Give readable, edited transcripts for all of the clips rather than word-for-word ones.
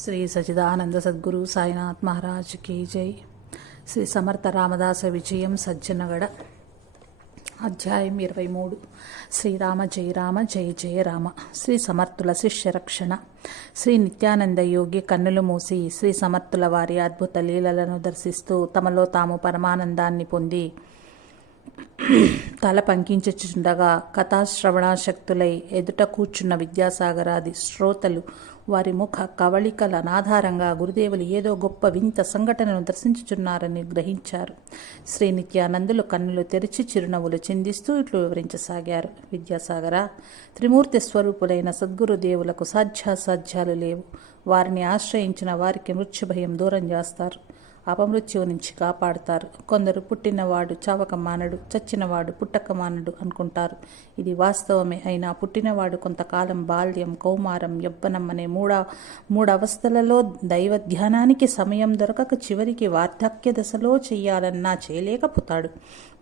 శ్రీ సచిదానంద సద్గురు సాయినాథ్ మహారాజ్ की జై. శ్రీ సమర్థ రామదాస విజయం సజ్జనగడ. అధ్యాయం 23. శ్రీరామ జయ రామ జయ జయ రామ. శ్రీ సమర్థుల శిష్య రక్షణ. శ్రీ నిత్యానంద యోగి కన్నులు మూసి శ్రీ సమర్థుల వారి అద్భుత లీలలను దర్శిస్తూ తమలో తాము పరమానందాన్ని పొంది తల పంకించుచుండగా కథాశ్రవణాశక్తులై ఎదుట కూర్చున్న విద్యాసాగరాది శ్రోతలు వారి ముఖ కవళికల ఆధారంగా గురుదేవులు ఏదో గొప్ప వింత సంఘటనను దర్శించుచున్నారని గ్రహించారు. శ్రీ నిత్యానందులు కన్నులు తెరిచి చిరునవ్వులు చిందిస్తూ ఇట్లు వివరించసాగారు. విద్యాసాగర, త్రిమూర్తి స్వరూపులైన సద్గురుదేవులకు సాధ్యాసాధ్యాలు లేవు. వారిని ఆశ్రయించిన వారికి మృత్యుభయం దూరం చేస్తారు, అపమృత్యువు నుంచి కాపాడుతారు. కొందరు పుట్టినవాడు చావక మానడు, చచ్చినవాడు పుట్టక మానడు అనుకుంటారు. ఇది వాస్తవమే. అయినా పుట్టినవాడు కొంతకాలం బాల్యం, కౌమారం, యవ్వనం అనే మూడు అవస్థలలో దైవ ధ్యానానికి సమయం దొరకక చివరికి వార్ధక్య దశలో చెయ్యాలన్నా చేయలేకపోతాడు,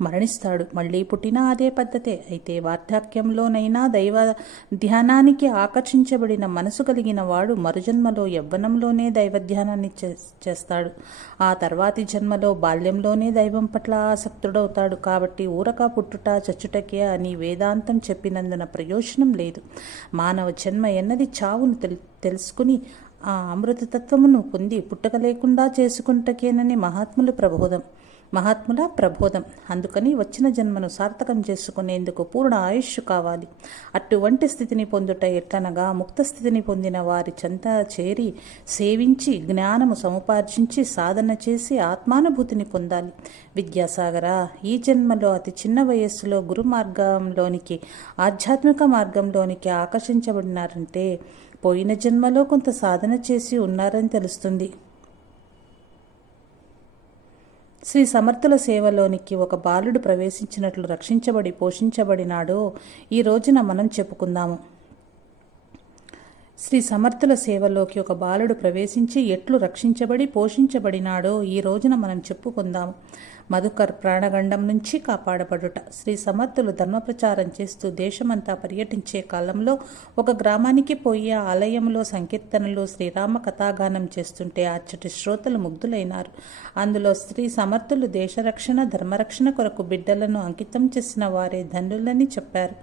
మరణిస్తాడు. మళ్ళీ పుట్టినా అదే పద్ధతే. అయితే వార్ధక్యంలోనైనా దైవ ధ్యానానికి ఆకర్షించబడిన మనసు కలిగిన వాడు మరుజన్మలో యవ్వనంలోనే దైవ ధ్యానాన్ని చేస్తాడు. ఆ తర్వాతి జన్మలో బాల్యంలోనే దైవం పట్ల ఆసక్తుడవుతాడు. కాబట్టి ఊరక పుట్టుట చచ్చుటకే అని వేదాంతం చెప్పినందున ప్రయోజనం లేదు. మానవ జన్మ ఎన్నది చావును తెలుసుకుని ఆ అమృతతత్వమును పొంది పుట్టక లేకుండా చేసుకుంటకేనని మహాత్ముల ప్రబోధం. అందుకని వచ్చిన జన్మను సార్థకం చేసుకునేందుకు పూర్ణ ఆయుష్ కావాలి. అటువంటి స్థితిని పొందుట ఎట్లనగా ముక్త స్థితిని పొందిన వారి చెంత చేరి సేవించి జ్ఞానము సముపార్జించి సాధన చేసి ఆత్మానుభూతిని పొందాలి. విద్యాసాగర, ఈ జన్మలో అతి చిన్న వయస్సులో గురు మార్గంలోనికి, ఆధ్యాత్మిక మార్గంలోనికి ఆకర్షించబడినారంటే పోయిన జన్మలో కొంత సాధన చేసి ఉన్నారని తెలుస్తుంది. శ్రీ సమర్థుల సేవలోనికి ఒక బాలుడు ప్రవేశించినట్లు రక్షించబడి పోషించబడినాడో ఈ రోజున మనం చెప్పుకుందాము. శ్రీ సమర్థుల సేవలోకి ఒక బాలుడు ప్రవేశించి ఎట్లు రక్షించబడి పోషించబడినాడో ఈ రోజున మనం చెప్పుకుందాము. మధుకర్ ప్రాణగండం నుంచి కాపాడబడుట. శ్రీ సమర్థులు ధర్మప్రచారం చేస్తూ దేశమంతా పర్యటించే కాలంలో ఒక గ్రామానికి పోయి ఆలయంలో సంకీర్తనలు శ్రీరామ కథాగానం చేస్తుంటే అచ్చటి శ్రోతలు ముగ్ధులైనారు. అందులో శ్రీ సమర్థులు దేశరక్షణ ధర్మరక్షణ కొరకు బిడ్డలను అంకితం చేసిన వారే ధన్యులని చెప్పారు.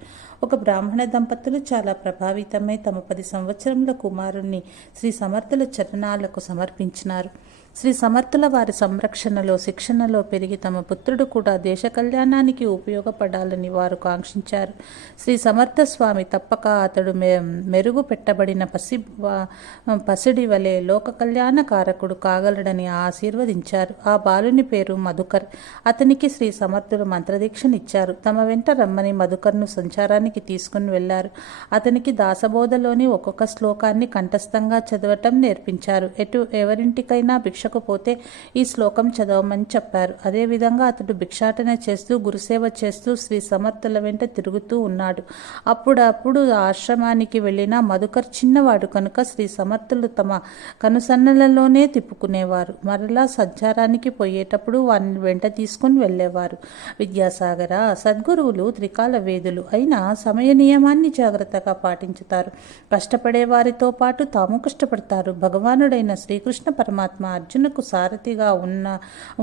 ఒక బ్రాహ్మణ దంపతులు చాలా ప్రభావితమై తమ 10 సంవత్సరముల కుమారుణ్ణి శ్రీ సమర్థుల చరణాలకు సమర్పించినారు. శ్రీ సమర్థుల వారి సంరక్షణలో శిక్షణలో పెరిగి తమ పుత్రుడు కూడా దేశ కళ్యాణానికి ఉపయోగపడాలని వారు కాంక్షించారు. శ్రీ సమర్థ స్వామి తప్పక అతడు మెరుగు పెట్టబడిన పసిడి వలె లోక కళ్యాణ కారకుడు కాగలడని ఆశీర్వదించారు. ఆ బాలుని పేరు మధుకర్. అతనికి శ్రీ సమర్థులు మంత్రదీక్షనిచ్చారు. తమ వెంట రమ్మని మధుకర్ను సంచారానికి తీసుకుని వెళ్లారు. అతనికి దాసబోధలోని ఒక్కొక్క శ్లోకాన్ని కంఠస్థంగా చదవటం నేర్పించారు. ఎవరింటికైనా భిక్షకు పోతే ఈ శ్లోకం చదవమని చెప్పారు. అదేవిధంగా అతడు భిక్షాటన చేస్తూ గురుసేవ చేస్తూ శ్రీ సమర్థుల వెంట తిరుగుతూ ఉన్నాడు. అప్పుడప్పుడు ఆశ్రమానికి వెళ్ళిన మధుకర్ చిన్నవాడు కనుక శ్రీ సమర్థులు తమ కనుసన్నలలోనే తిప్పుకునేవారు. మరలా సంచారానికి పోయేటప్పుడు వారిని వెంట తీసుకుని వెళ్ళేవారు. విద్యాసాగర, సద్గురువులు త్రికాల వేదులు అయినా సమయ నియమాన్ని జాగ్రత్తగా పాటించుతారు. కష్టపడే వారితో పాటు తాము కష్టపడతారు. భగవానుడైన శ్రీకృష్ణ పరమాత్మ అర్జునకు సారథిగా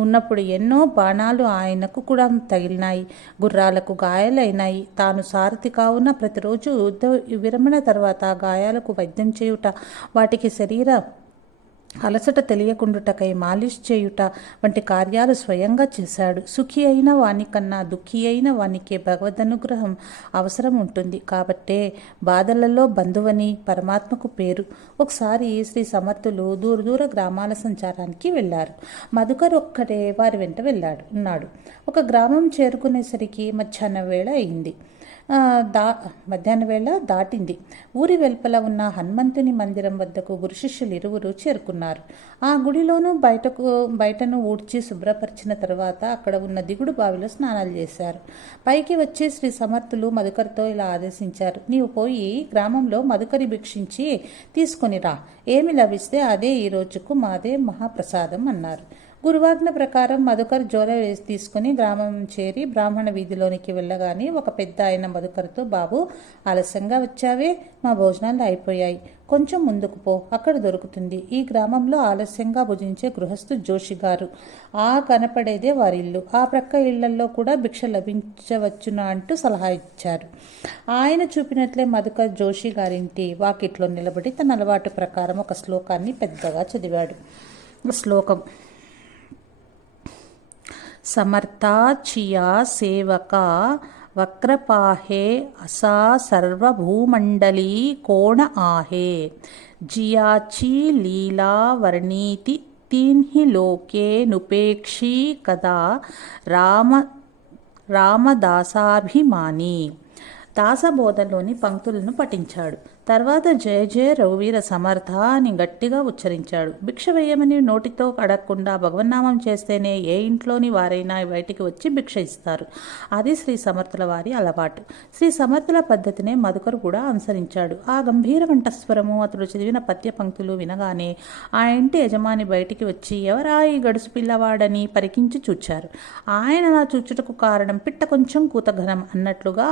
ఉన్నప్పుడు ఎన్నో బాణాలు ఆయనకు కూడా తగిలినాయి, గుర్రాలకు గాయాలైనాయి. తాను సారథి కావున ప్రతిరోజు యుద్ధ విరమణ తర్వాత గాయాలకు వైద్యం చేయుట, వాటికి శరీర అలసట తెలియకుండుటకై మాలిష్ చేయుట వంటి కార్యాలు స్వయంగా చేశాడు. సుఖి అయిన వానికన్నా దుఃఖి అయిన వానికే భగవదనుగ్రహం అవసరం ఉంటుంది. కాబట్టే బాధలలో బంధువని పరమాత్మకు పేరు. ఒకసారి శ్రీ సమర్థులు దూర గ్రామాల సంచారానికి వెళ్ళారు. మధుకర్ ఒక్కడే వారి వెంట ఉన్నాడు. ఒక గ్రామం చేరుకునేసరికి మధ్యాహ్నం వేళ అయింది. మధ్యాహ్న వేళ దాటింది. ఊరి వెలుపల ఉన్న హనుమంతుని మందిరం వద్దకు గురు శిష్యులు ఇరువురు చేరుకున్నారు. ఆ గుడిలోనూ బయటను ఊడ్చి శుభ్రపరిచిన తర్వాత అక్కడ ఉన్న దిగుడు బావిలో స్నానాలు చేశారు. పైకి వచ్చి శ్రీ సమర్థులు మధుకర్తో ఇలా ఆదేశించారు. నీవు పోయి గ్రామంలో మధుకరి భిక్షించి తీసుకొని రా. ఏమి లభిస్తే అదే ఈ రోజుకు మాదే మహాప్రసాదం అన్నారు. గురువాజ్ఞ ప్రకారం మధుకర్ జోల తీసుకుని గ్రామం చేరి బ్రాహ్మణ వీధిలోనికి వెళ్ళగానే ఒక పెద్ద ఆయన మధుకర్తో, బాబు ఆలస్యంగా వచ్చావే, మా భోజనాలు అయిపోయాయి, కొంచెం ముందుకు పో, అక్కడ దొరుకుతుంది. ఈ గ్రామంలో ఆలస్యంగా భుజించే గృహస్థు జోషి గారు, ఆ కనపడేదే వారిల్లు. ఆ ప్రక్క ఇళ్లల్లో కూడా భిక్ష లభించవచ్చునా అంటూ సలహా ఇచ్చారు. ఆయన చూపినట్లే మధుకర్ జోషి గారింటి వాకిట్లో నిలబడి తన అలవాటు ప్రకారం ఒక శ్లోకాన్ని పెద్దగా చదివాడు. శ్లోకం: సమర్థా చియా సేవక వక్రపాహే అసా సర్వభూమండలీ కోణ ఆహే జియాచి లీలా వర్ణీతి తీన్హి లోకే నుపేక్షీ కదా రామదాసాభిమాని. దాసబోధలోని పంక్తులను పఠించాడు. తర్వాత జయ జయ రఘువీర సమర్థ అని గట్టిగా ఉచ్చరించాడు. భిక్ష వేయమని నోటితో అడగకుండా భగవన్నామం చేస్తేనే ఏ ఇంట్లోని వారైనా బయటికి వచ్చి భిక్ష ఇస్తారు. అది శ్రీ సమర్థుల వారి అలవాటు. శ్రీ సమర్థుల పద్ధతినే మధుకరు కూడా అనుసరించాడు. ఆ గంభీర కంఠస్వరము, అతడు చదివిన పద్య పంక్తులు వినగానే ఆ ఇంటి యజమాని బయటికి వచ్చి, ఎవరా ఈ గడుసు పిల్లవాడని పరికించి చూచారు. ఆయన నా చూచుటకు కారణం పిట్ట కొంచెం కూతఘనం అన్నట్లుగా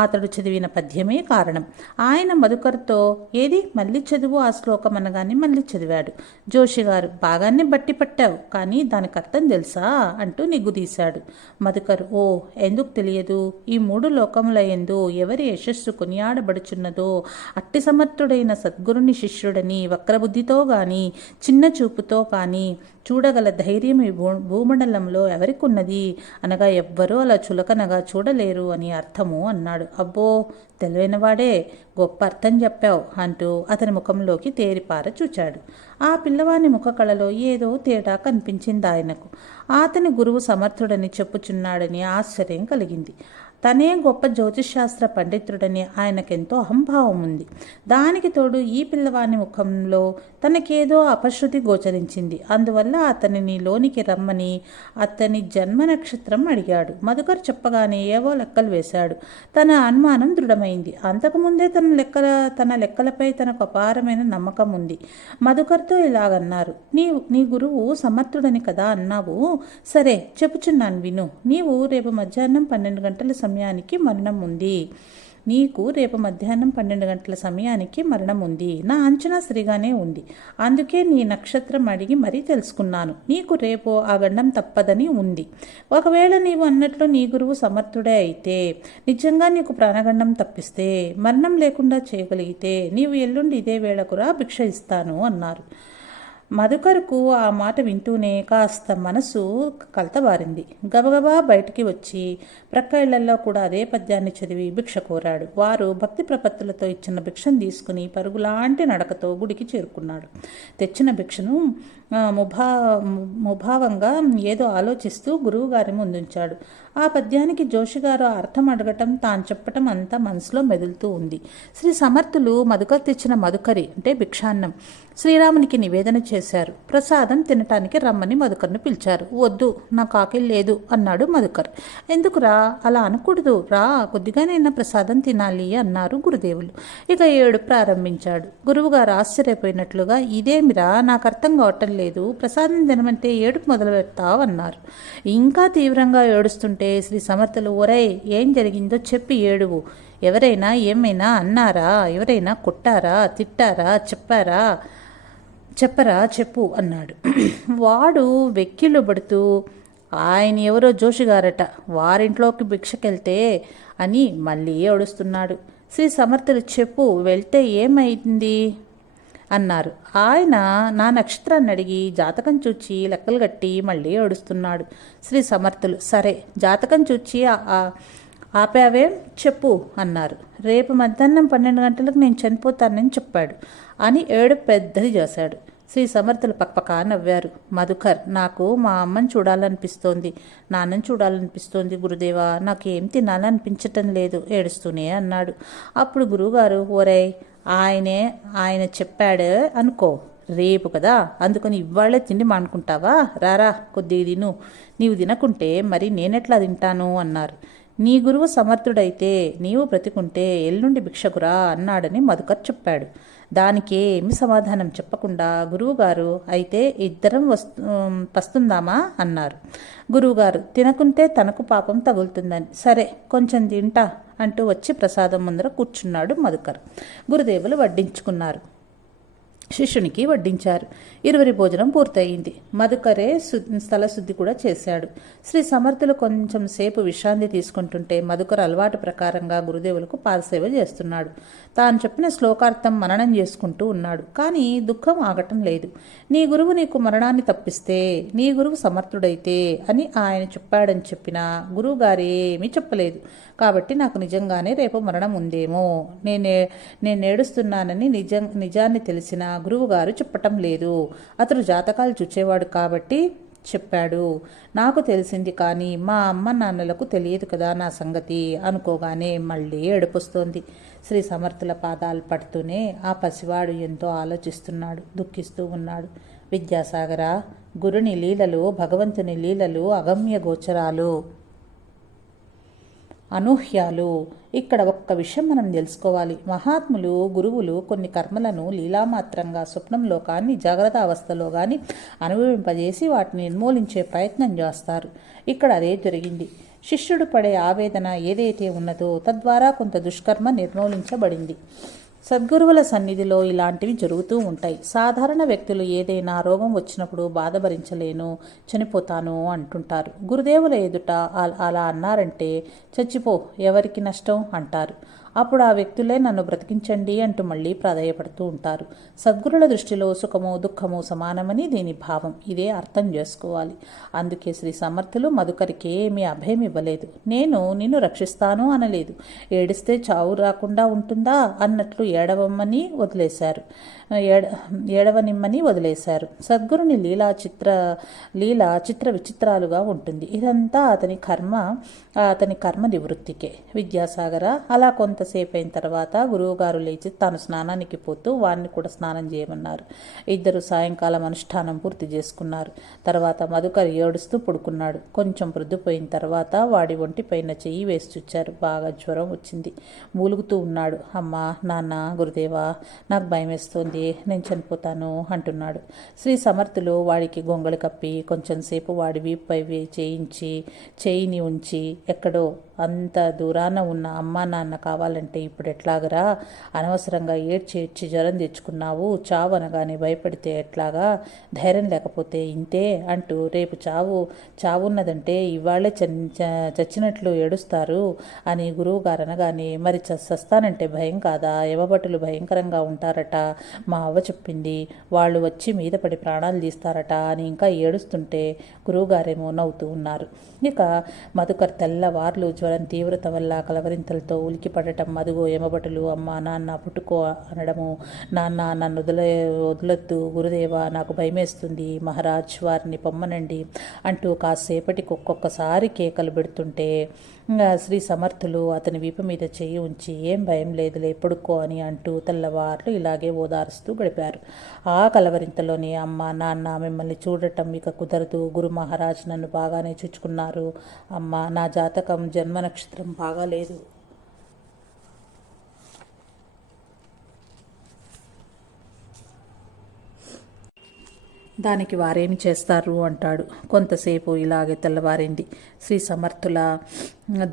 అతడు చదివిన పద్యమే కారణం. ఆయన మధుకర్తో, ఏది మళ్ళీ చదువు ఆ శ్లోకం అనగానే మళ్ళీ చదివాడు. జోషి గారు, బాగానే బట్టి పట్టావు, కానీ దానికి అర్థం తెలుసా అంటూ నిగ్గుదీశాడు. మధుకర్, ఓ ఎందుకు తెలియదు, ఈ 3 లోకముల యందు ఎవరి యశస్సు కొనియాడబడుచున్నదో అట్టి సమర్థుడైన సద్గురుని శిష్యుడని వక్రబుద్ధితో గాని చిన్న చూపుతో కానీ చూడగల ధైర్యం ఈ భూమండలంలో ఎవరికున్నది అనగా ఎవ్వరూ అలా చులకనగా చూడలేరు అని అర్థము అన్నాడు. అబ్బో, తెలివైనవాడే, గొప్ప అర్థం చెప్పావు అంటూ అతని ముఖంలోకి తేరిపార చూచాడు. ఆ పిల్లవాని ముఖ కళలో ఏదో తేడా కనిపించింది ఆయనకు. అతని గురువు సమర్థుడని చెప్పుచున్నాడని ఆశ్చర్యం కలిగింది. తనే గొప్ప జ్యోతిషశాస్త్ర పండితుడని ఆయనకెంతో అహంభావం ఉంది. దానికి తోడు ఈ పిల్లవాని ముఖంలో తనకేదో అపశృతి గోచరించింది. అందువల్ల అతనిని లోనికి రమ్మని అతని జన్మ నక్షత్రం అడిగాడు. మధుకర్ చెప్పగానే ఏవో లెక్కలు వేశాడు. తన అనుమానం దృఢమైంది. అంతకుముందే తన లెక్కలపై తనకు అపారమైన నమ్మకం ఉంది. మధుకర్తో ఇలాగన్నారు, నీ గురువు సమర్థుడని కదా అన్నావు, సరే చెప్పుచున్నాను విను. నీవు రేపు మధ్యాహ్నం 12 గంటల సమయానికి మరణం ఉంది. నీకు రేపు మధ్యాహ్నం 12 గంటల సమయానికి మరణం ఉంది. నా అంచనా సరిగానే ఉంది. అందుకే నీ నక్షత్రం అడిగి మరీ తెలుసుకున్నాను. నీకు రేపు ఆ గండం తప్పదని ఉంది. ఒకవేళ నీవు అన్నట్లు నీ గురువు సమర్థుడే అయితే, నిజంగా నీకు ప్రాణగండం తప్పిస్తే, మరణం లేకుండా చేయగలిగితే నీవు ఎల్లుండి ఇదే వేళకురా భిక్ష ఇస్తాను అన్నారు. మధుకర్కు ఆ మాట వింటూనే కాస్త మనసు కలతబారింది. గబగబా బయటికి వచ్చి ప్రక్క ఇళ్లలో కూడా అదే పద్యాన్ని చదివి భిక్ష కోరాడు. వారు భక్తి ప్రపత్తులతో ఇచ్చిన భిక్షను తీసుకుని పరుగులాంటి నడకతో గుడికి చేరుకున్నాడు. తెచ్చిన భిక్షను ముభావంగా ఏదో ఆలోచిస్తూ గురువుగారి ముందుంచాడు. ఆ పద్యానికి జోషిగారు అర్థం అడగటం, తాను చెప్పటం అంతా మనసులో మెదులుతూ ఉంది. శ్రీ సమర్థులు మధుకర్ తెచ్చిన మధుకరి అంటే భిక్షాన్నం శ్రీరామునికి నివేదన చేశారు. ప్రసాదం తినటానికి రమ్మని మధుకర్ను పిలిచారు. వద్దు, నాకు ఆకలి లేదు అన్నాడు మధుకర్. ఎందుకురా, అలా అనకూడదు, రా, కొద్దిగానైనా ప్రసాదం తినాలి అన్నారు గురుదేవులు. ఇక ఏడు ప్రారంభించాడు. గురువుగారు ఆశ్చర్యపోయినట్లుగా, ఇదేమిరా, నాకు అర్థం కావటం లేదు, ప్రసాదం తినమంటే ఏడుపు మొదలు పెడతావు అన్నారు. ఇంకా తీవ్రంగా ఏడుస్తుంటే శ్రీ సమర్థులు, ఒరై, ఏం జరిగిందో చెప్పి ఏడువు. ఎవరైనా ఏమైనా అన్నారా, ఎవరైనా కొట్టారా, తిట్టారా, చెప్పరా చెప్పు అన్నాడు. వాడు వెక్కిళ్ళు పడుతూ, ఆయన ఎవరో జోషిగారట, వారింట్లోకి భిక్షకెళ్తే అని మళ్ళీ ఏడుస్తున్నాడు. శ్రీ సమర్థులు, చెప్పు, వెళ్తే ఏమైంది అన్నారు. ఆయన నా నక్షత్రాన్ని అడిగి జాతకం చూచి లెక్కలు కట్టి మళ్ళీ ఏడుస్తున్నాడు. శ్రీ సమర్థులు, సరే, జాతకం చూచి ఆపావేం చెప్పు అన్నారు. రేపు మధ్యాహ్నం 12 గంటలకు నేను చనిపోతానని చెప్పాడు అని ఏడుపు పెద్దది చేశాడు. శ్రీ సమర్థులు పక్పకా నవ్వారు. మధుకర్, నాకు మా అమ్మని చూడాలనిపిస్తోంది, నాన్నని చూడాలనిపిస్తోంది గురుదేవా, నాకేం తినాలనిపించటం లేదు ఏడుస్తూనే అన్నాడు. అప్పుడు గురువుగారు, ఓరై, ఆయన చెప్పాడే అనుకో, రేపు కదా, అందుకని ఇవాళ్లే తిండి మానుకుంటావా, రారా కొద్దిగా తిను, నీవు తినకుంటే మరి నేనెట్లా తింటాను అన్నారు. నీ గురువు సమర్థుడైతే నీవు బ్రతికుంటే ఎల్లుండి భిక్షకురా అన్నాడని మధుకర్ చెప్పాడు. దానికి ఏమి సమాధానం చెప్పకుండా గురువుగారు అయితే ఇద్దరం పస్తుందామా అన్నారు. గురువుగారు తినకుంటే తనకు పాపం తగులుతుందని, సరే కొంచెం తింటా అంటూ వచ్చి ప్రసాదం ముందర కూర్చున్నాడు మధుకర్. గురుదేవులు వడ్డించుకున్నారు. శిష్యునికి వడ్డించారు. ఇరువురి భోజనం పూర్తయింది. మధుకరే స్థలశుద్ధి కూడా చేశాడు. శ్రీ సమర్థులు కొంచెం సేపు విశ్రాంతి తీసుకుంటుంటే మధుకర్ అలవాటు ప్రకారంగా గురుదేవులకు పాదసేవ చేస్తున్నాడు. తాను చెప్పిన శ్లోకార్థం మననం చేసుకుంటూ ఉన్నాడు. కానీ దుఃఖం ఆగటం లేదు. నీ గురువు నీకు మరణాన్ని తప్పిస్తే నీ గురువు సమర్థుడైతే అని ఆయన చెప్పాడని చెప్పినా గురువుగారేమీ చెప్పలేదు. కాబట్టి నాకు నిజంగానే రేపు మరణం ఉందేమో, నేను ఏడుస్తున్నానని నిజాన్ని తెలిసిన గురువుగారు చెప్పటం లేదు. అతడు జాతకాలు చూచేవాడు కాబట్టి చెప్పాడు. నాకు తెలిసింది కానీ మా అమ్మ నాన్నలకు తెలియదు కదా నా సంగతి అనుకోగానే మళ్ళీ ఏడుపొస్తోంది. శ్రీ సమర్థుల పాదాలు పడుతూనే ఆ పసివాడు ఎంతో ఆలోచిస్తున్నాడు, దుఃఖిస్తూ ఉన్నాడు. విద్యాసాగర, గురుని లీలలు, భగవంతుని లీలలు అగమ్య గోచరాలు, అనూహ్యాలు. ఇక్కడ ఒక్క విషయం మనం తెలుసుకోవాలి. మహాత్ములు, గురువులు కొన్ని కర్మలను లీలామాత్రంగా స్వప్నంలో కానీ జాగ్రత్త అవస్థలో కానీ అనుభవింపజేసి వాటిని నిర్మూలించే ప్రయత్నం చేస్తారు. ఇక్కడ అదే జరిగింది. శిష్యుడు పడే ఆవేదన ఏదైతే ఉన్నదో తద్వారా కొంత దుష్కర్మ నిర్మూలించబడింది. సద్గురువుల సన్నిధిలో ఇలాంటివి జరుగుతూ ఉంటాయి. సాధారణ వ్యక్తులు ఏదైనా రోగం వచ్చినప్పుడు బాధ భరించలేను, చనిపోతాను అంటుంటారు. గురుదేవుల ఎదుట అలా అన్నారంటే చచ్చిపో, ఎవరికి నష్టం అంటారు. అప్పుడు ఆ వ్యక్తులే నన్ను బ్రతికించండి అంటూ మళ్ళీ ప్రాధేయపడుతూ ఉంటారు. సద్గురుల దృష్టిలో సుఖము దుఃఖము సమానమని దీని భావం. ఇదే అర్థం చేసుకోవాలి. అందుకే శ్రీ సమర్థులు మధుకరికి ఏమీ అభయం ఇవ్వలేదు. నేను నిన్ను రక్షిస్తాను అనలేదు. ఏడిస్తే చావు రాకుండా ఉంటుందా అన్నట్లు ఏడవనిమ్మని వదిలేశారు. సద్గురుని లీల చిత్ర విచిత్రాలుగా ఉంటుంది. ఇదంతా అతని కర్మ నివృత్తికే. విద్యాసాగర, అలా కొంతసేపు అయిన తర్వాత గురువుగారు లేచి తాను స్నానానికి పోతూ వారిని కూడా స్నానం చేయమన్నారు. ఇద్దరు సాయంకాలం అనుష్ఠానం పూర్తి చేసుకున్నారు. తర్వాత మధుకర్ ఏడుస్తూ పడుకున్నాడు. కొంచెం ప్రొద్దుపోయిన తర్వాత వాడి ఒంటిపైన చెయ్యి వేసి చూచారు. బాగా జ్వరం వచ్చింది. మూలుగుతూ ఉన్నాడు. అమ్మా, నాన్న, గురుదేవా, నాకు భయం వేస్తోంది, నేను చనిపోతాను అంటున్నాడు. శ్రీ సమర్థులు వాడికి గొంగళి కప్పి కొంచెంసేపు వాడి వీపుపై చేయిని ఉంచి, ఎక్కడో అంత దూరాన ఉన్న అమ్మా నాన్న కావాలంటే ఇప్పుడు ఎట్లాగరా, అనవసరంగా ఏడ్చి జ్వరం తెచ్చుకున్నావు, చావు అనగానే భయపడితే ఎట్లాగా, ధైర్యం లేకపోతే ఇంతే అంటూ రేపు చావున్నదంటే ఇవాళ్లే చచ్చినట్లు ఏడుస్తారు అని గురువు గారు అనగానే, మరి చస్తానంటే భయం కాదా, యమభటులు భయంకరంగా ఉంటారట, మా అవ్వ చెప్పింది, వాళ్ళు వచ్చి మీద పడి ప్రాణాలు తీస్తారట అని ఇంకా ఏడుస్తుంటే గురువుగారేమో నవ్వుతూ ఉన్నారు. ఇక మధుకర్ తెల్లవార్లు జ్వరం తీవ్రత వల్ల కలవరింతలతో ఉలికి పడటం, అదుగో యమభటులు, అమ్మ నాన్న పుట్టుకో అనడము, నాన్న నన్ను వదలొద్దు గురుదేవా, నాకు భయమేస్తుంది, మహారాజ్ వారిని పొమ్మనండి అంటూ కాసేపటికి ఒక్కొక్కసారి కేకలు పెడుతుంటే శ్రీ సమర్థులు అతని వీపు మీద చేయి ఉంచి, ఏం భయం లేదులే పడుకో అని అంటూ తెల్లవార్లు ఇలాగే ఓదారుస్తూ గడిపారు. ఆ కలవరింతలోని అమ్మ నాన్న మిమ్మల్ని చూడటం ఇక కుదరదు, గురు మహారాజ్ నన్ను బాగానే చూచుకున్నారు, అమ్మ నా జాతకం జన్మ నక్షత్రం బాగాలేదు, దానికి వారేమి చేస్తారు అంటాడు. కొంతసేపు ఇలాగే తెల్లవారింది. శ్రీ సమర్థుల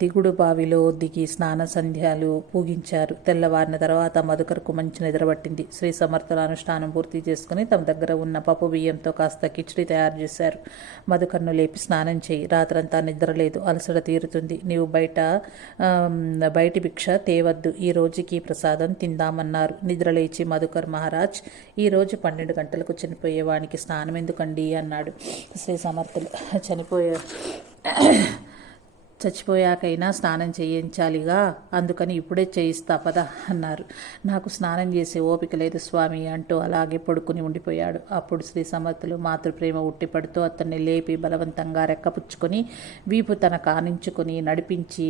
దిగుడు బావిలో దిగి స్నాన సంధ్యాలు పూగించారు. తెల్లవారిన తర్వాత మధుకర్కు మంచి నిద్రపట్టింది. శ్రీ సమర్థుల అనుష్ఠానం పూర్తి చేసుకుని తమ దగ్గర ఉన్న పప్పు బియ్యంతో కాస్త కిచిడి తయారు చేశారు. మధుకర్ను లేపి స్నానం చేయి, రాత్రంతా నిద్రలేదు, అలసట తీరుతుంది, నీవు బయటి భిక్ష తేవద్దు, ఈ రోజుకి ప్రసాదం తిందామన్నారు. నిద్రలేచి మధుకర్, మహారాజ్, ఈ రోజు 12 గంటలకు చనిపోయేవానికి స్నానం ఎందుకండి అన్నాడు. శ్రీ సమర్థులు చచ్చిపోయాకైనా స్నానం చేయించాలిగా, అందుకని ఇప్పుడే చేయిస్తా పద అన్నారు. నాకు స్నానం చేసే ఓపిక లేదు స్వామి అంటూ అలాగే పడుకుని ఉండిపోయాడు. అప్పుడు శ్రీ సమర్థులు మాతృప్రేమ ఉట్టిపడుతూ అతన్ని లేపి బలవంతంగా రెక్కపుచ్చుకొని వీపు తన కానించుకొని నడిపించి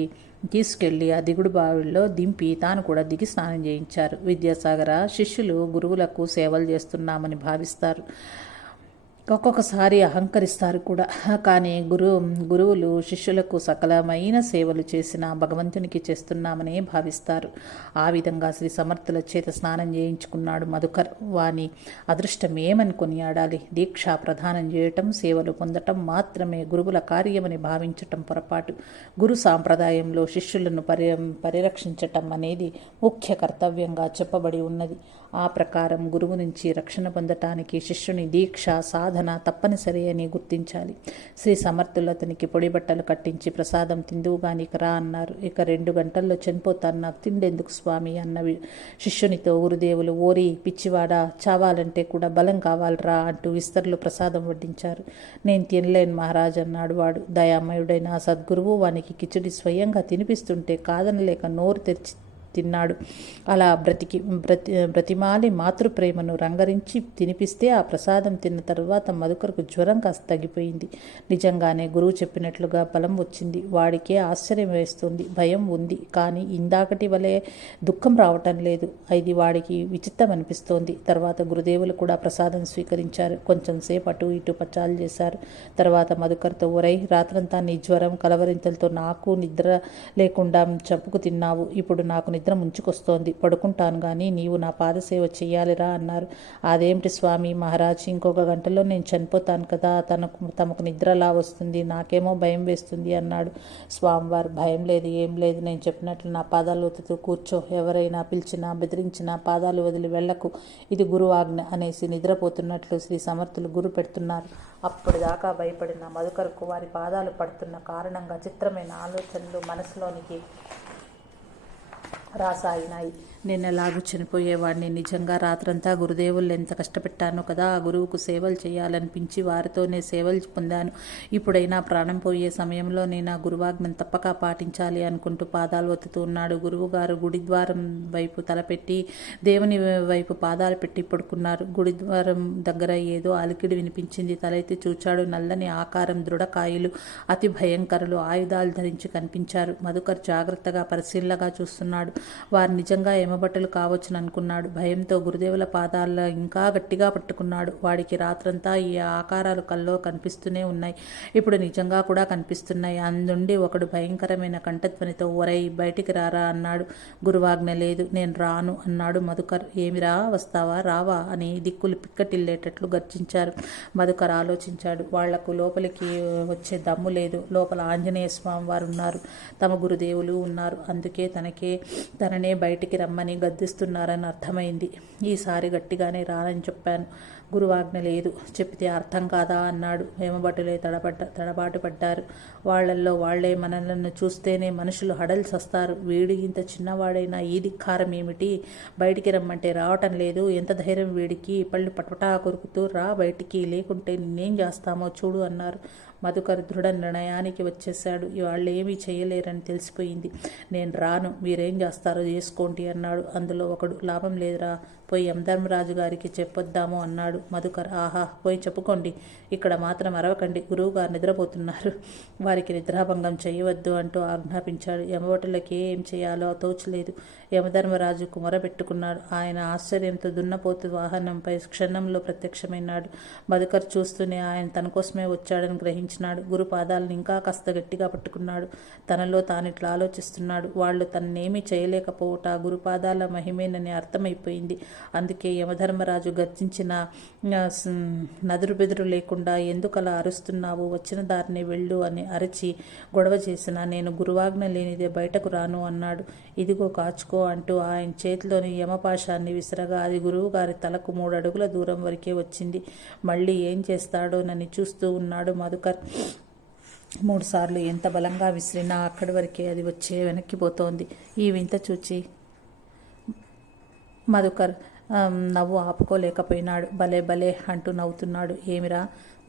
తీసుకెళ్లి ఆ దిగుడు బావిలో దింపి తాను కూడా దిగి స్నానం చేయించారు. విద్యాసాగర, శిష్యులు గురువులకు సేవలు చేస్తున్నామని భావిస్తారు. ఒక్కొక్కసారి అహంకరిస్తారు కూడా. కానీ గురువులు శిష్యులకు సకలమైన సేవలు చేసిన భగవంతునికి చేస్తున్నామనే భావిస్తారు. ఆ విధంగా శ్రీ సమర్థుల చేత స్నానం చేయించుకున్నాడు మధుకర్. వాని అదృష్టమేమని కొనియాడాలి. దీక్ష ప్రదానం చేయటం, సేవలు పొందటం మాత్రమే గురువుల కార్యమని భావించటం పొరపాటు. గురు సాంప్రదాయంలో శిష్యులను పరిరక్షించటం అనేది ముఖ్య కర్తవ్యంగా చెప్పబడి ఉన్నది. ఆ ప్రకారం గురువు నుంచి రక్షణ పొందటానికి శిష్యుని దీక్ష సాధన తప్పనిసరి అని గుర్తించాలి. శ్రీ సమర్థులు అతనికి పొడి బట్టలు కట్టించి ప్రసాదం తిందువుగాని రా అన్నారు. ఇక 2 గంటల్లో చనిపోతాను, నాకు తిండెందుకు స్వామి అన్న శిష్యునితో గురుదేవులు, ఓరి పిచ్చివాడా, చావాలంటే కూడా బలం కావాలరా అంటూ విస్తరులు ప్రసాదం వడ్డించారు. నేను తినలేను మహారాజ్ అన్నాడు వాడు. దయామయుడైన సద్గురువు వానికి కిచిడి స్వయంగా తినిపిస్తుంటే కాదనలేక నోరు తెరిచి తిన్నాడు. అలా బ్రతిమాలి మాతృప్రేమను రంగరించి తినిపిస్తే ఆ ప్రసాదం తిన్న తరువాత మధుకర్కు జ్వరం కాస్త తగ్గిపోయింది. నిజంగానే గురువు చెప్పినట్లుగా బలం వచ్చింది. వాడికే ఆశ్చర్యం వేస్తుంది, భయం ఉంది, కానీ ఇందాకటి వలె దుఃఖం రావటం లేదు. ఇది వాడికి విచిత్రం అనిపిస్తోంది. తర్వాత గురుదేవులు కూడా ప్రసాదం స్వీకరించారు. కొంచెం సేపు అటు ఇటు పచాలు చేశారు. తర్వాత మధుకర్తో, ఒరై, రాత్రంతా నీ జ్వరం కలవరింతలతో నాకు నిద్ర లేకుండా చంపుకు తిన్నావు. ఇప్పుడు నాకు నిద్ర ముంచుకొస్తోంది, పడుకుంటాను గాని నీవు నా పాదసేవ చెయ్యాలిరా అన్నారు. అదేమిటి స్వామి మహారాజ్, ఇంకొక గంటలో నేను చనిపోతాను కదా, తమకు నిద్రలా వస్తుంది, నాకేమో భయం వేస్తుంది అన్నాడు. స్వామివారు, భయం లేదు, ఏం లేదు, నేను చెప్పినట్లు నా పాదాలు ఒత్తుతూ కూర్చో, ఎవరైనా పిలిచినా బెదిరించినా పాదాలు వదిలి వెళ్లకు, ఇది గురు ఆజ్ఞ అనేసి నిద్రపోతున్నట్లు శ్రీ సమర్థులు గురు పెడుతున్నారు. అప్పటిదాకా భయపడిన మధుకర్కు వారి పాదాలు పడుతున్న కారణంగా చిత్రమైన ఆలోచనలు మనసులోనికి రాసాయినాయి. నేను ఎలాగూ చనిపోయేవాడిని, నిజంగా రాత్రంతా గురుదేవులు ఎంత కష్టపెట్టాను కదా, ఆ గురువుకు సేవలు చేయాలనిపించి వారితోనే సేవలు పొందాను. ఇప్పుడైనా ప్రాణం పోయే సమయంలో నేను ఆ గురువాజ్ఞను తప్పక పాటించాలి అనుకుంటూ పాదాలు ఒత్తుతూ ఉన్నాడు. గురువుగారు గుడిద్వారం వైపు తలపెట్టి దేవుని వైపు పాదాలు పెట్టి పడుకున్నారు. గుడిద్వారం దగ్గర ఏదో అలికిడి వినిపించింది. తలెత్తి చూచాడు. నల్లని ఆకారం, దృఢకాయులు, అతి భయంకరులు ఆయుధాలు ధరించి కనిపించారు. మధుకర్ జాగ్రత్తగా పరిశీలనగా చూస్తున్నాడు. వారు నిజంగా ఎమబట్టలు కావచ్చును అనుకున్నాడు. భయంతో గురుదేవుల పాదాల ఇంకా గట్టిగా పట్టుకున్నాడు. వాడికి రాత్రంతా ఈ ఆకారాలు కల్లో కనిపిస్తూనే ఉన్నాయి, ఇప్పుడు నిజంగా కూడా కనిపిస్తున్నాయి. అందుండి ఒకడు భయంకరమైన కంఠధ్వనితో, ఒరై, బయటికి రారా అన్నాడు. గురువాజ్ఞ లేదు, నేను రాను అన్నాడు మధుకర్. ఏమిరా, వస్తావా రావా అని దిక్కులు పిక్కటిల్లేటట్లు గర్జించారు. మధుకర్ ఆలోచించాడు. వాళ్లకు లోపలికి వచ్చే దమ్ము లేదు. లోపల ఆంజనేయ స్వామి వారు ఉన్నారు, తమ గురుదేవులు ఉన్నారు. అందుకే తననే బయటికి రమ్మని గద్దిస్తున్నారని అర్థమైంది. ఈసారి గట్టిగానే రానని చెప్పాను. గురువాజ్ఞ లేదు, చెప్పితే అర్థం కాదా అన్నాడు. వేమభటులే తడబాటు పడ్డారు. వాళ్లల్లో వాళ్లే మనలను చూస్తేనే మనుషులు హడల్సి వస్తారు. వీడి ఇంత చిన్నవాడైనా ఈ ధిక్కారం ఏమిటి, బయటికి రమ్మంటే రావటం లేదు, ఎంత ధైర్యం వీడికి, పళ్ళు పటపటా కొరుకుతూ రా బయటికి, లేకుంటే నిన్నేం చేస్తామో చూడు అన్నారు. మధుకర్ దృఢ నిర్ణయానికి వచ్చేశాడు. వాళ్ళు ఏమీ చేయలేరని తెలిసిపోయింది. నేను రాను, మీరేం చేస్తారో చేసుకోండి అన్నాడు. అందులో ఒకడు, లాభం లేదురా, పోయి యమధర్మరాజు గారికి చెప్పొద్దాము అన్నాడు. మధుకర్, ఆహా, పోయి చెప్పుకోండి, ఇక్కడ మాత్రం అరవకండి, గురువుగారు నిద్రపోతున్నారు, వారికి నిద్రాభంగం చేయవద్దు అంటూ ఆజ్ఞాపించాడు. యమభటులకి ఏం చేయాలో తోచలేదు. యమధర్మరాజుకు మొరబెట్టుకున్నాడు. ఆయన ఆశ్చర్యంతో దున్నపోతు వాహనంపై క్షణంలో ప్రత్యక్షమైనాడు. మధుకర్ చూస్తూనే ఆయన తన కోసమే వచ్చాడని గ్రహించినాడు. గురు పాదాలను ఇంకా కాస్త గట్టిగా పట్టుకున్నాడు. తనలో తానిట్లా ఆలోచిస్తున్నాడు. వాళ్ళు తన్నేమీ చేయలేకపోవట గురుపాదాల మహిమేనని అర్థమైపోయింది. అందుకే యమధర్మరాజు గర్జించిన నదురు బెదురు లేకుండా, ఎందుకలా అరుస్తున్నావు, వచ్చిన దారిని వెళ్ళు అని అరిచి గొడవ చేసిన, నేను గురువాజ్ఞ లేనిదే బయటకు రాను అన్నాడు. ఇదిగో కాచుకో అంటూ ఆయన చేతిలోని యమపాశాన్ని విసరగా అది గురువు గారి తలకు 3 అడుగుల దూరం వరకే వచ్చింది. మళ్ళీ ఏం చేస్తాడోనని చూస్తూ ఉన్నాడు మధుకర్. 3 సార్లు ఎంత బలంగా విసిరినా అక్కడి వరకే అది వచ్చే వెనక్కిపోతోంది. ఈ వింత చూచి మధుకర్ నవ్వు ఆపుకోలేకపోయినాడు. భలే భలే అంటూ నవ్వుతున్నాడు. ఏమిరా,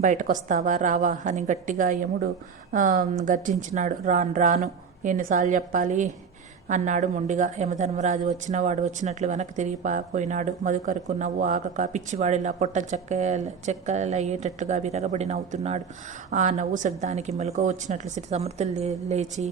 బయటకొస్తావా రావా అని గట్టిగా యముడు గర్జించినాడు. రాను, ఎన్నిసార్లు చెప్పాలి, అన్నాడు మొండిగా. యమధర్మరాజు వాడు వచ్చినట్లు వెనక్కి తిరిగి పోయినాడు. మధుకర్కు నవ్వు ఆగక పిచ్చివాడిలా పొట్ట చెక్కలయ్యేటట్లుగా విరగబడి నవ్వుతున్నాడు. ఆ నవ్వు శబ్దానికి మెలకువ వచ్చినట్లు శ్రీ సమర్థులు లేచి,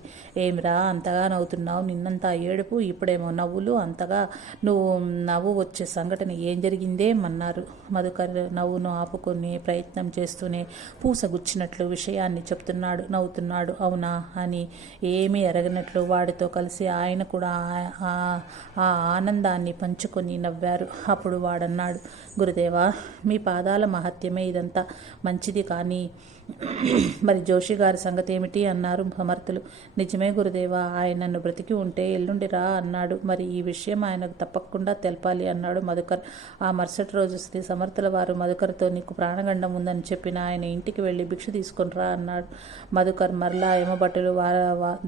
ఏమిరా అంతగా నవ్వుతున్నావు? నిన్నంతా ఏడుపు, ఇప్పుడేమో నవ్వులు. అంతగా నువ్వు నవ్వు వచ్చే సంఘటన ఏం జరిగిందేమన్నారు. మధుకర్ నవ్వును ఆపుకునే ప్రయత్నం చేస్తూనే పూసగుచ్చినట్లు విషయాన్ని చెప్తున్నాడు. నవ్వుతున్నాడు. అవునా అని ఏమీ ఎరగనట్లు వాడితో కలిసి ఆయన కూడా ఆ ఆనందాన్ని పంచుకొని నవ్వారు. అప్పుడు వాడన్నాడు, గురుదేవా, మీ పాదాల మహత్యమే ఇదంతా. మంచిది, కానీ మరి జోషి గారి సంగతి ఏమిటి అన్నారు సమర్థులు. నిజమే గురుదేవా, ఆయన నన్ను బ్రతికి ఉంటే ఎల్లుండిరా అన్నాడు. మరి ఈ విషయం ఆయనకు తప్పకుండా తెలపాలి అన్నాడు మధుకర్. ఆ మరుసటి రోజు శ్రీ సమర్థుల వారు మధుకర్తో, నీకు ప్రాణగండం ఉందని చెప్పిన ఆయన ఇంటికి వెళ్ళి భిక్ష తీసుకునిరా అన్నాడు. మధుకర్ మరలా యమభటులు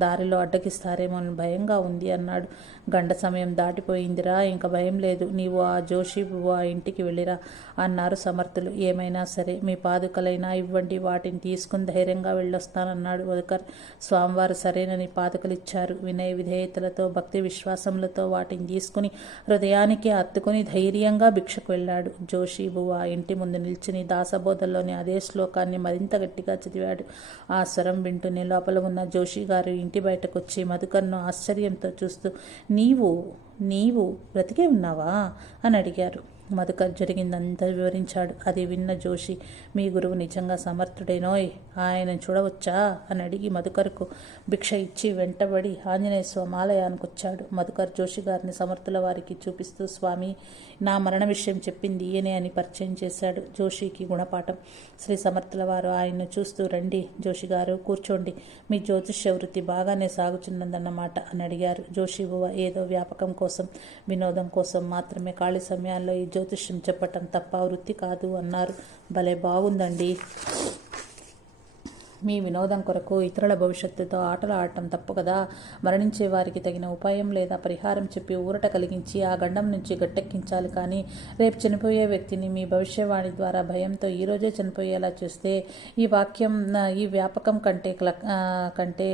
దారిలో అడ్డగిస్తారేమో అని భయంగా ఉంది అన్నాడు. గంట సమయం దాటిపోయిందిరా, ఇంకా భయం లేదు. నీవు ఆ జోషి ఆ ఇంటికి వెళ్ళిరా అన్నారు సమర్థులు. ఏమైనా సరే మీ పాదుకలైనా ఇవ్వండి, వాటిని తీసుకుని ధైర్యంగా వెళ్ళొస్తానన్నాడు మధుకర్. స్వామివారు సరైనని పాదుకలిచ్చారు. వినయ విధేయతలతో భక్తి విశ్వాసములతో వాటిని తీసుకుని హృదయానికి అత్తుకుని ధైర్యంగా భిక్షకు వెళ్ళాడు. జోషి బువ్వ ఇంటి ముందు నిల్చుని దాసబోధల్లోని అదే శ్లోకాన్ని మరింత గట్టిగా చదివాడు. ఆ స్వరం వింటూనే లోపల ఉన్న జోషి గారు ఇంటి బయటకొచ్చి మధుకర్ను ఆశ్చర్యంతో చూస్తూ, నీవు బ్రతికే ఉన్నావా అని అడిగారు. మధుకర్ జరిగిందంతా వివరించాడు. అది విన్న జోషి, మీ గురువు నిజంగా సమర్థుడేనోయ్, ఆయన చూడవచ్చా అని అడిగి మధుకర్కు భిక్ష ఇచ్చి వెంటబడి ఆంజనేయ స్వామి ఆలయానికి వచ్చాడు. మధుకర్ జోషి గారిని సమర్థుల వారికి చూపిస్తూ, స్వామి, నా మరణ విషయం చెప్పింది ఈయనే అని పరిచయం చేశాడు. జోషికి గుణపాఠం. శ్రీ సమర్థుల వారు ఆయన్ను చూస్తూ, రండి జోషి గారు, కూర్చోండి, మీ జ్యోతిష్య వృత్తి బాగానే సాగుచున్నదన్నమాట అని అడిగారు. జోషి బువ్వ ఏదో వ్యాపకం కోసం, వినోదం కోసం మాత్రమే ఖాళీ సమయాల్లో ఈ జ్యోతిష్యం చెప్పటం తప్ప వృత్తి కాదు అన్నారు. భలే బాగుందండి. మీ వినోదం కొరకు ఇతరుల భవిష్యత్తుతో ఆటలు ఆడటం తప్పు కదా. మరణించే వారికి తగిన ఉపాయం లేదా పరిహారం చెప్పి ఊరట కలిగించి ఆ గండం నుంచి గట్టెక్కించాలి. కానీ రేపు చనిపోయే వ్యక్తిని మీ భవిష్యవాణి ద్వారా భయంతో ఈరోజే చనిపోయేలా చేస్తే ఈ వ్యాపకం కంటే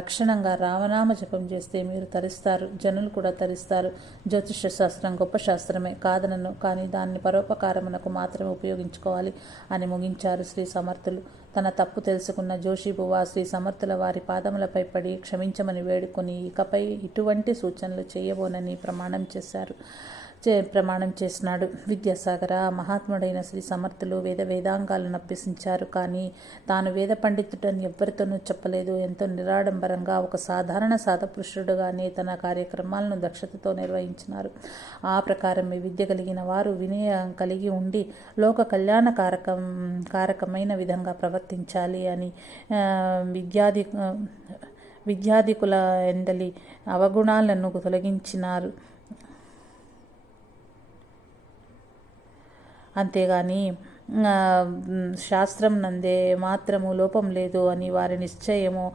లక్షణంగా రామనామ జపం చేస్తే మీరు తరిస్తారు, జనులు కూడా తరిస్తారు. జ్యోతిష శాస్త్రం గొప్ప శాస్త్రమే కాదనను, కానీ దాన్ని పరోపకారమునకు మాత్రమే ఉపయోగించుకోవాలి అని ముగించారు శ్రీ సమర్థులు. తన తప్పు తెలుసుకున్న జోషి బువ్వ శ్రీ సమర్థుల వారి పాదములపై పడి క్షమించమని వేడుకొని ఇకపై ఇటువంటి సూచనలు చేయబోనని ప్రమాణం చేసినాడు. విద్యాసాగర, మహాత్ముడైన శ్రీ సమర్థులు వేదాంగాలను అభ్యసించారు. కానీ తాను వేద పండితుడని ఎవ్వరితోనూ చెప్పలేదు. ఎంతో నిరాడంబరంగా ఒక సాధారణ సాధపురుషుడుగానే తన కార్యక్రమాలను దక్షతతో నిర్వహించినారు. ఆ ప్రకారం విద్య కలిగిన వారు వినయం కలిగి ఉండి లోక కారకమైన విధంగా ప్రవర్తించాలి అని విద్యాధికుల ఎందలి అవగుణాలను తొలగించినారు. అంతేగాని శాస్త్రం నందే మాత్రము లోపం లేదు అని వారి నిశ్చయము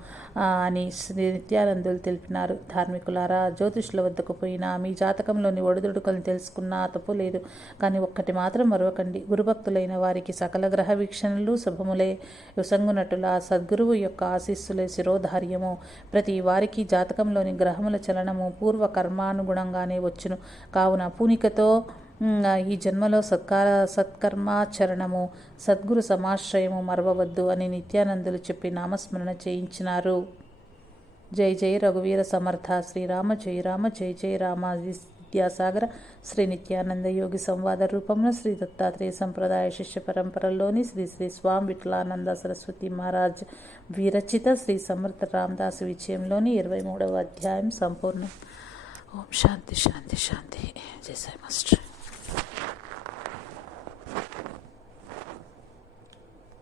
అని శ్రీ నిత్యానందులు తెలిపినారు. ధార్మికులారా, జ్యోతిష్యుల వద్దకు పోయినా మీ జాతకంలోని ఒడిదుడుకులను తెలుసుకున్నా తప్పు లేదు. కానీ ఒక్కటి మాత్రం మరవకండి, గురుభక్తులైన వారికి సకల గ్రహ వీక్షణలు శుభములే. యుసంగునటుల సద్గురువు యొక్క ఆశీస్సులే శిరోధార్యము. ప్రతి వారికి జాతకంలోని గ్రహముల చలనము పూర్వ కర్మానుగుణంగానే వచ్చును. కావున పూనికతో ఈ జన్మలో సత్కర్మాచరణము, సద్గురు సమాశ్రయము మరవవద్దు అని నిత్యానందులు చెప్పి నామస్మరణ చేయించినారు. జై జై రఘువీర సమర్థ. శ్రీరామ జై రామ, జై జై రామ. విద్యాసాగర శ్రీ నిత్యానంద యోగి సంవాద రూపంలో శ్రీ దత్తాత్రేయ సంప్రదాయ శిష్య పరంపరలోని శ్రీ శ్రీ స్వామి విఠలానంద సరస్వతి మహారాజ్ విరచిత శ్రీ సమర్థ రామదాసు విజయంలోని 23వ అధ్యాయం సంపూర్ణం. ఓం శాంతి శాంతి శాంతి. జై సాయి మాస్టర్.